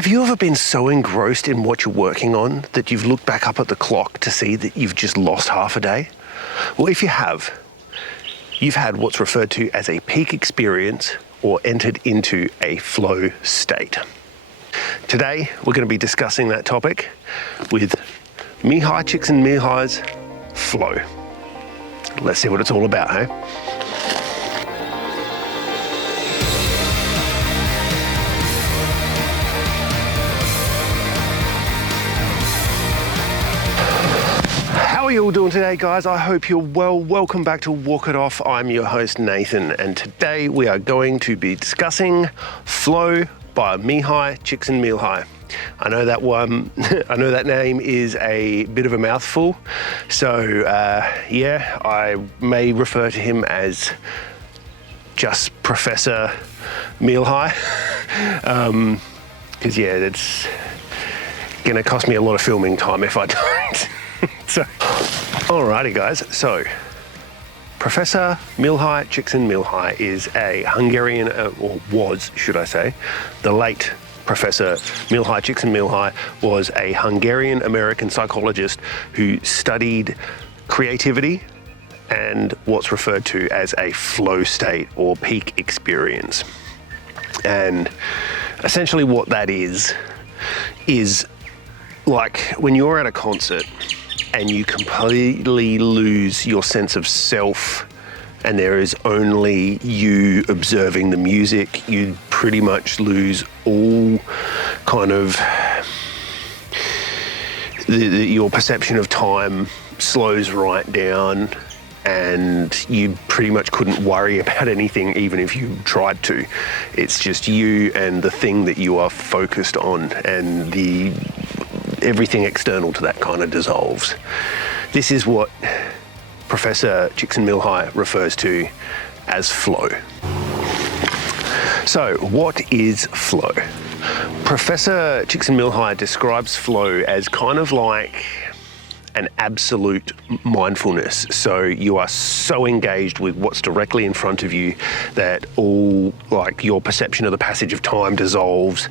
Have you ever been so engrossed in what you're working on that you've looked back up at the clock to see that you've just lost half a day? Well, if you have, you've had what's referred to as a peak experience or entered into a flow state. Today, we're going to be discussing that topic with Mihaly Csikszentmihalyi's flow. Let's see what it's all about, hey? How are you all doing today, guys? I hope you're well. Welcome back to Walk It Off. I'm your host, Nathan, and today we are going to be discussing Flow by Mihaly Csikszentmihalyi. I know that one. I know that name is a bit of a mouthful, so I may refer to him as just Professor Mihaly, because it's going to cost me a lot of filming time if I don't. So, alrighty guys, so Professor Mihaly Csikszentmihalyi is a Hungarian, or was, should I say, the late Professor Mihaly Csikszentmihalyi was a Hungarian-American psychologist who studied creativity and what's referred to as a flow state or peak experience. And essentially what that is like when you're at a concert and you completely lose your sense of self and there is only you observing the music, you pretty much lose all kind of your perception of time slows right down, and you pretty much couldn't worry about anything even if you tried to. It's just you and the thing that you are focused on, and everything external to that kind of dissolves. This is what Professor Csikszentmihalyi refers to as flow. So, what is flow? Professor Csikszentmihalyi describes flow as kind of like an absolute mindfulness. So you are so engaged with what's directly in front of you that all like your perception of the passage of time dissolves.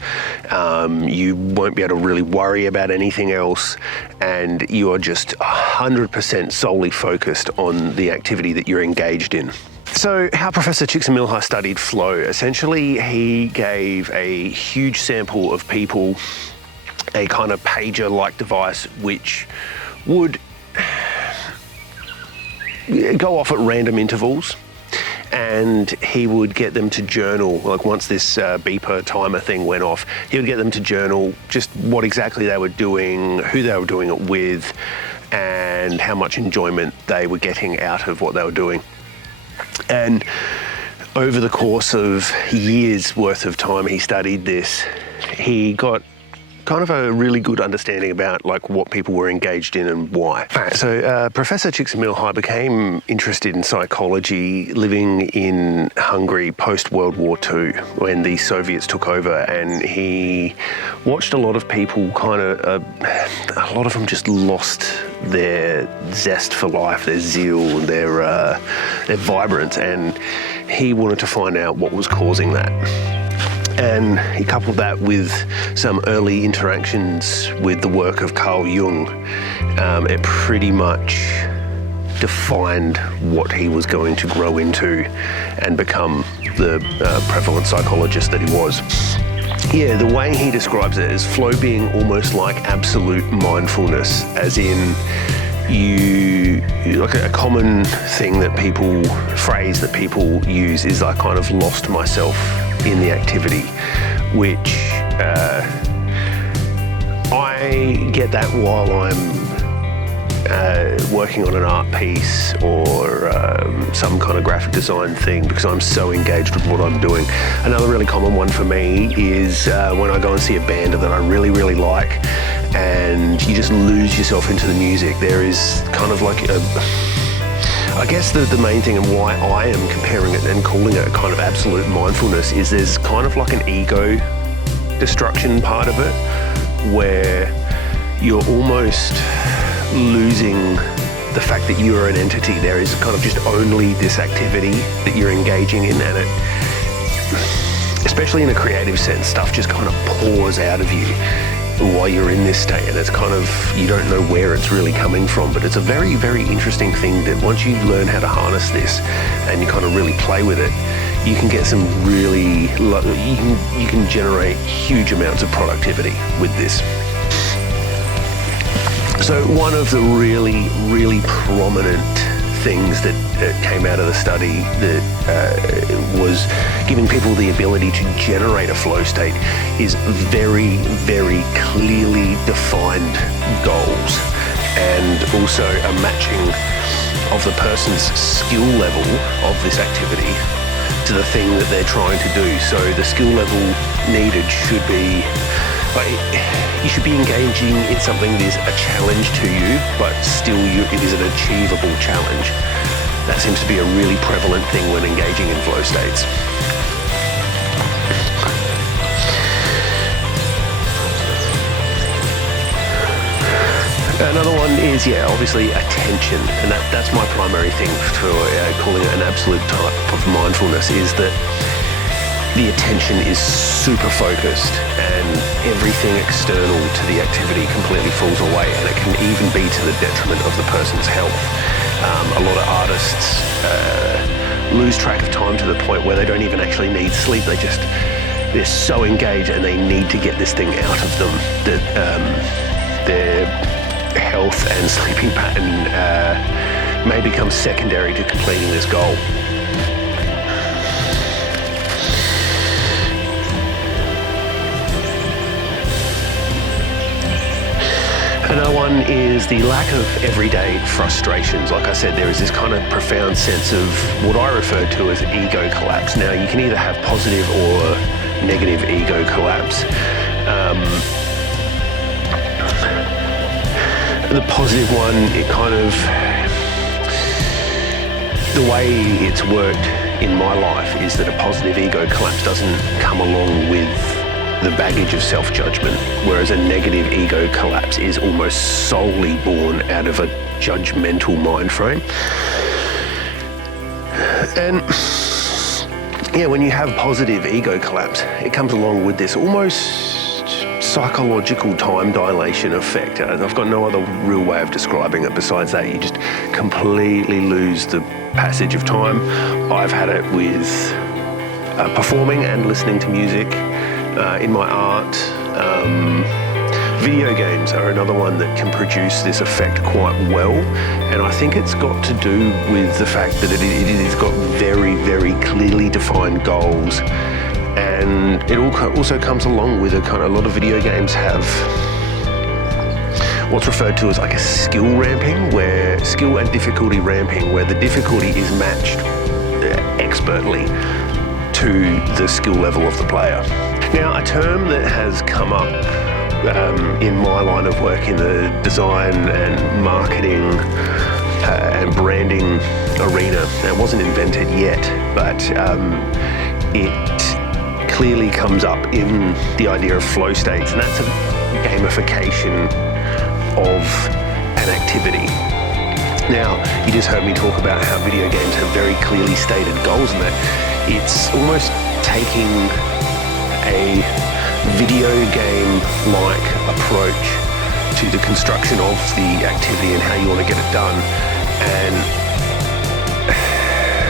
You won't be able to really worry about anything else, and you are just 100% solely focused on the activity that you're engaged in. So how Professor Csikszentmihalyi studied flow, essentially he gave a huge sample of people a kind of pager-like device which would go off at random intervals, and he would get them to journal, like once this beeper timer thing went off, he would get them to journal just what exactly they were doing, who they were doing it with, and how much enjoyment they were getting out of what they were doing. And over the course of years worth of time he studied this, he got kind of a really good understanding about like what people were engaged in and why. So Professor Csikszentmihalyi became interested in psychology living in Hungary post-World War II when the Soviets took over, and he watched a lot of people a lot of them just lost their zest for life, their zeal, their vibrance, and he wanted to find out what was causing that. And he coupled that with some early interactions with the work of Carl Jung. It pretty much defined what he was going to grow into and become the prevalent psychologist that he was. Yeah, the way he describes it is flow being almost like absolute mindfulness, as in like a common phrase that people use is I kind of lost myself in the activity, which I get that while I'm working on an art piece or some kind of graphic design thing, because I'm so engaged with what I'm doing. Another really common one for me is when I go and see a band that I really, really like, and you just lose yourself into the music. There is kind of like I guess the main thing and why I am comparing it and calling it a kind of absolute mindfulness is there's kind of like an ego destruction part of it where you're almost losing the fact that you are an entity. There is kind of just only this activity that you're engaging in, and it especially in a creative sense, stuff just kind of pours out of you while you're in this state, and it's kind of, you don't know where it's really coming from, but it's a very, very interesting thing that once you learn how to harness this and you kind of really play with it, you can get some really, you can generate huge amounts of productivity with this. So one of the really, really prominent things that came out of the study that was giving people the ability to generate a flow state is very, very clearly defined goals, and also a matching of the person's skill level of this activity to the thing that they're trying to do. So the skill level needed should be, you should be engaging in something that is a challenge to you, but still it is an achievable challenge. That seems to be a really prevalent thing when engaging in flow states. Another one is, obviously attention, and that's my primary thing for calling it an absolute type of mindfulness, is that the attention is super focused and everything external to the activity completely falls away, and it can even be to the detriment of the person's health. A lot of artists lose track of time to the point where they don't even actually need sleep. They're so engaged and they need to get this thing out of them that their health and sleeping pattern may become secondary to completing this goal. Another one is the lack of everyday frustrations. Like I said, there is this kind of profound sense of what I refer to as ego collapse. Now, you can either have positive or negative ego collapse. The positive one, the way it's worked in my life is that a positive ego collapse doesn't come along with the baggage of self-judgment, whereas a negative ego collapse is almost solely born out of a judgmental mind frame. And when you have positive ego collapse, it comes along with this almost psychological time dilation effect. I've got no other real way of describing it besides that. You just completely lose the passage of time. I've had it with performing and listening to music. In my art, video games are another one that can produce this effect quite well, and I think it's got to do with the fact that it has got very, very clearly defined goals, and it also comes along with a lot of video games have what's referred to as like a skill ramping, where skill and difficulty ramping, where the difficulty is matched expertly to the skill level of the player. Now, a term that has come up in my line of work in the design and marketing and branding arena, it wasn't invented yet, but it clearly comes up in the idea of flow states, and that's a gamification of an activity. Now, you just heard me talk about how video games have very clearly stated goals in that. It's almost taking a video game-like approach to the construction of the activity and how you want to get it done, and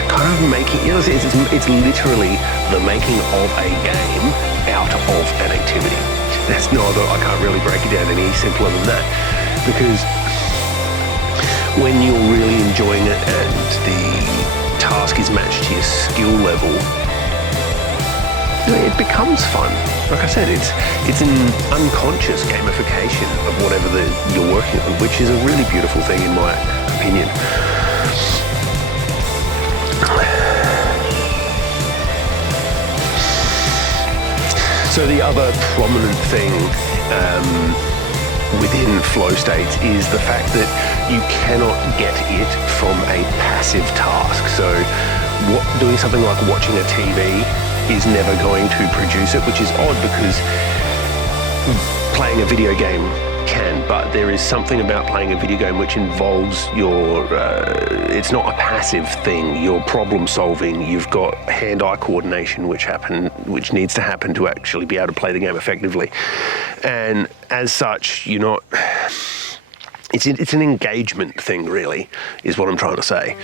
kind of making, it's literally the making of a game out of an activity. I can't really break it down any simpler than that, because when you're really enjoying it and the task is matched to your skill level, it becomes fun. Like I said, it's an unconscious gamification of whatever you're working on, which is a really beautiful thing in my opinion. So the other prominent thing within flow states is the fact that you cannot get it from a passive task. So doing something like watching a TV is never going to produce it, which is odd because playing a video game can, but there is something about playing a video game which involves it's not a passive thing. You're problem solving. You've got hand-eye coordination, which needs to happen to actually be able to play the game effectively. And as such, you're not. It's an engagement thing, really, is what I'm trying to say.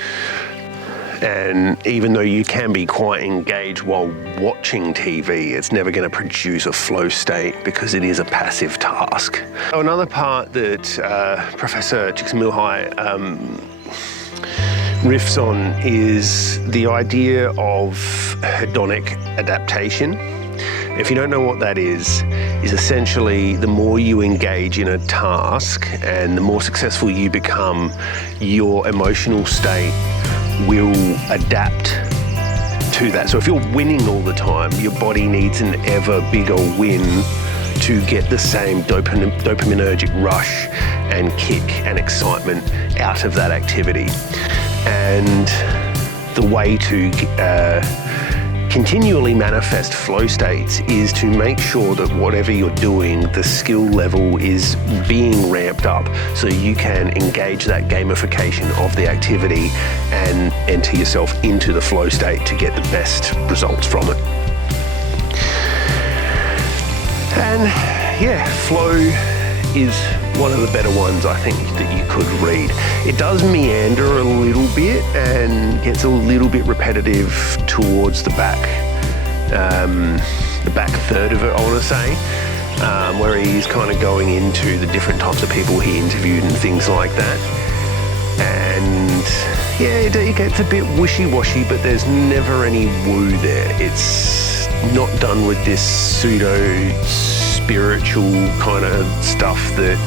And even though you can be quite engaged while watching TV, it's never going to produce a flow state because it is a passive task. So another part that Professor Csikszentmihlayi riffs on is the idea of hedonic adaptation. If you don't know what that is essentially the more you engage in a task and the more successful you become, your emotional state will adapt to that. So if you're winning all the time, your body needs an ever bigger win to get the same dopaminergic rush and kick and excitement out of that activity. And the way to continually manifest flow states is to make sure that whatever you're doing, the skill level is being ramped up so you can engage that gamification of the activity and enter yourself into the flow state to get the best results from it. And yeah, flow is one of the better ones I think that you could read. It does meander a little bit and gets a little bit repetitive towards the back third of it, I want to say, where he's kind of going into the different types of people he interviewed and things like that. And yeah, it gets a bit wishy-washy, but there's never any woo there. It's not done with this pseudo-spiritual kind of stuff that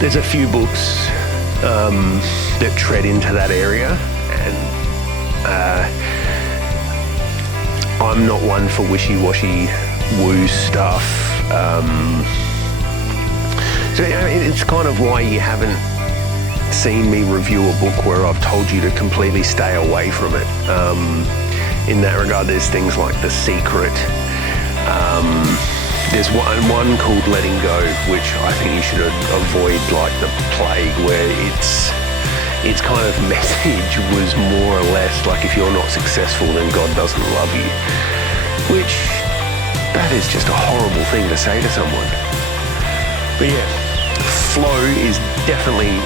there's a few books that tread into that area, and I'm not one for wishy-washy woo stuff. So it's kind of why you haven't seen me review a book where I've told you to completely stay away from it. In that regard, there's things like The Secret. There's one called Letting Go, which I think you should avoid like the plague, where its kind of message was more or less like, if you're not successful, then God doesn't love you. Which, that is just a horrible thing to say to someone. But yeah, flow is definitely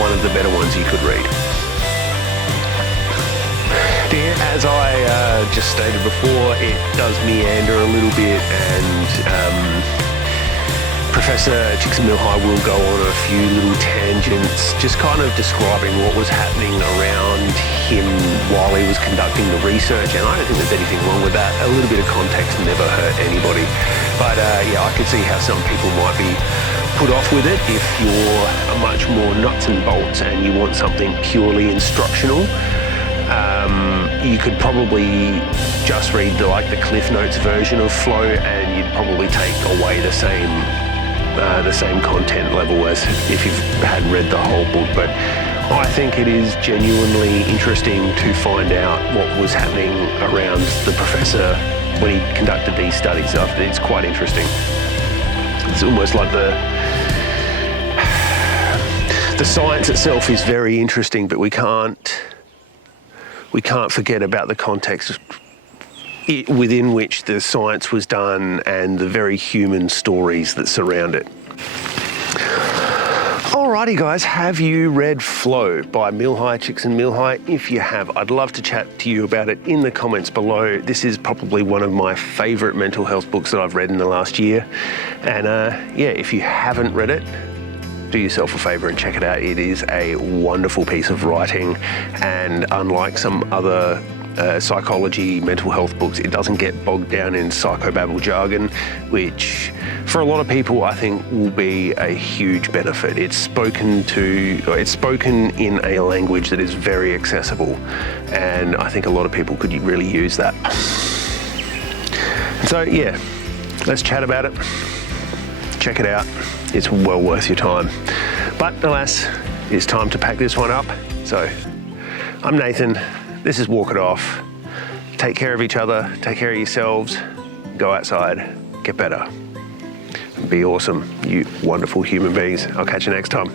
one of the better ones you could read. As I just stated before, it does meander a little bit, and Professor Csikszentmihlayi will go on a few little tangents, just kind of describing what was happening around him while he was conducting the research, and I don't think there's anything wrong with that. A little bit of context never hurt anybody. But yeah, I could see how some people might be put off with it if you're much more nuts and bolts and you want something purely instructional. You could probably just read the Cliff Notes version of Flow, and you'd probably take away the same content level as if you've had read the whole book. But I think it is genuinely interesting to find out what was happening around the professor when he conducted these studies. It's quite interesting. It's almost like the science itself is very interesting, but we can't forget about the context within which the science was done and the very human stories that surround it. Alrighty guys, have you read Flow by Mihaly Csikszentmihlayi? If you have, I'd love to chat to you about it in the comments below. This is probably one of my favourite mental health books that I've read in the last year. And yeah, if you haven't read it, do yourself a favour and check it out. It is a wonderful piece of writing, and unlike some other psychology, mental health books, it doesn't get bogged down in psychobabble jargon, which for a lot of people I think will be a huge benefit. It's spoken in a language that is very accessible, and I think a lot of people could really use that. So yeah, let's chat about it. Check it out. It's well worth your time. But alas, it's time to pack this one up. So I'm Nathan. This is Walk It Off. Take care of each other. Take care of yourselves. Go outside. Get better. Be awesome, you wonderful human beings. I'll catch you next time.